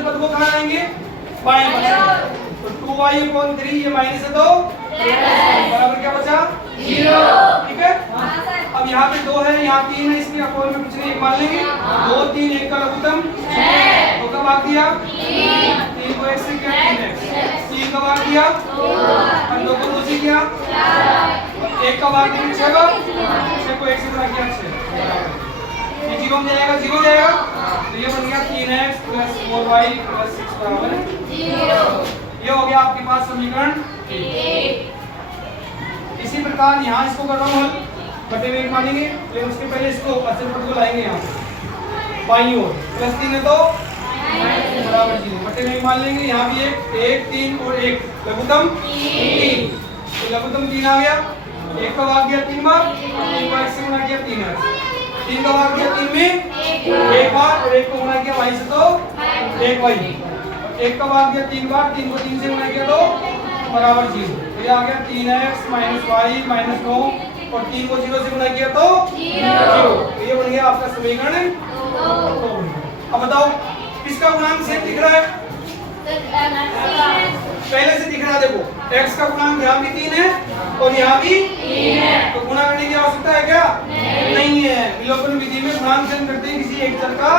अचल पद को कहाँ लाएंगे? बाएं पक्ष। तो 2y/3 ये माइनस है तो बराबर क्या बचा? 0। ठीक है। अब यहाँ पे 2 है, यहाँ 3 है, इसके अपोल में कुछ नहीं, एक मान लेंगे। 2 3 1 का लघुत्तम 6। 2 का भाग दिया 3 को 1 से किया 3x। 3 का भाग दिया 2 को 2 से किया 1 का भाग दिया 6 को 1 से गुणा किया 6। ये 0 में जाएगा, 0 जाएगा, तो ये बन गया 3x + 4y + 6 बराबर 0। ये हो गया आपके पास समीकरण 1। इसी प्रकार यहाँ इसको कर रहा हूँ हल, बटे में 1 मानेंगे, लेकिन उसके पहले इसको अचल पद को लाएंगे यहाँ पे बाईं ओर। +3 है तो बराबर 0, बटे में 1 मान लेंगे। यहाँ भी 1 3 और 1 लघुत्तम 3, तो लघुत्तम 3 आ गया। 1 का भाग दिया 3 बार, 3 को 1 से गुणा किया 3x। 3 का भाग दिया 3 में 1 बार और 1 को गुणा किया y से तो 1y। 1 का भाग दिया 3 बार, 3 को 3 से गुणा किया तो बराबर 0। ये आ गया 3x - y - 9 और 3 को 0 से गुणा किया तो 0। ये बन गया आपका समीकरण 2। अब बताओ किसका गुणांक सेम दिख रहा है? पहले से दिख रहा है, देखो x का गुणांक यहाँ भी 3 है और यहाँ भी 3 है, तो गुणा करने की आवश्यकता है क्या? नहीं है। विलोपन विधि में गुणांक सेम करते हैं किसी एक चर का,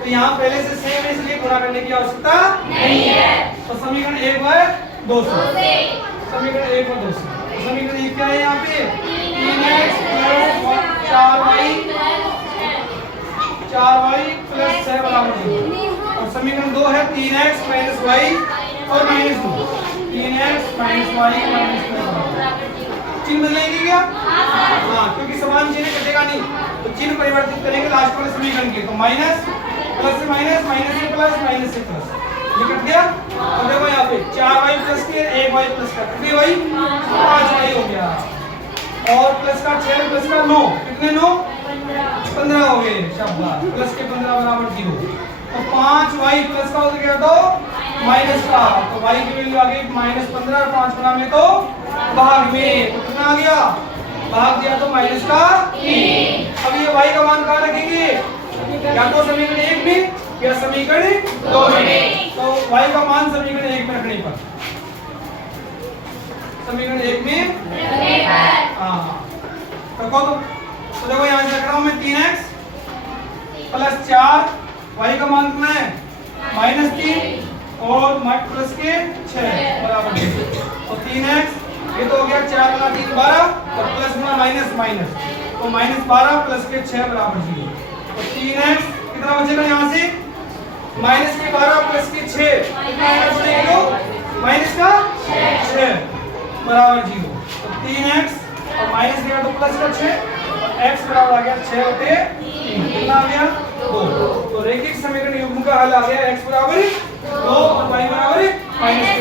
तो यहाँ पहले से सेम है, इसलिए गुणा करने की आवश्यकता नहीं है। तो समीकरण 1 व 2 समीकरण 1 व 2 तो समीकरण 1 क्या है? यहाँ पे 3x + 4y + 6 बराबर 0। और समीकरण 2 है 3x - y और -2। 3x - y - 2 चिन्ह बदलेंगे क्या? हाँ, क्योंकि समान चिन्ह कटेगा नहीं, तो चिन्ह परिवर्तित करेंगे लास्ट वाले समीकरण के। तो माइनस प्लस से माइनस, माइनस से प्लस, माइनस से प्लस, ये कट गया। अब देखो यहाँ पे 4y प्लस के 1y प्लस का कितने y? 5y हो गया। और प्लस का 6 प्लस का 9, कितने 9? 15 हो गए। शाबाश, प्लस के 15 बराबर 0। तो 5y प्लस का हो गया तो माइनस का, तो y की वैल्यू आ गई -15 और 5 गुना में तो भाग में, तो कितना आ गया? भाग दिया तो माइनस का 3। अब ये y का मान कहाँ रखेंगे? या तो समीकरण 1 में या समीकरण 2 में। तो y का मान समीकरण 1 में रखने पर, समीकरण 1 में हाँ रखो। तो देखो यहाँ से रख रहा हूँ मैं 3x + 4, y का मान कितना है? -3 और प्लस के 6 बराबर 0। तो 3x ये तो हो गया 4 × 3 12 और प्लस गुना माइनस माइनस, तो -12 प्लस के 6 बराबर 0। तो 3x कितना बचेगा यहाँ से? -12 प्लस के 6 कितना आएगा? तो माइनस का 6 बराबर 0। तो 3x और माइनस दिया तो प्लस का 6 और x बराबर आ गया 6/3। कितना आ गया? 2। तो रैखिक समीकरण युग्म का हल आ गया x बराबर 2 और y बराबर -3।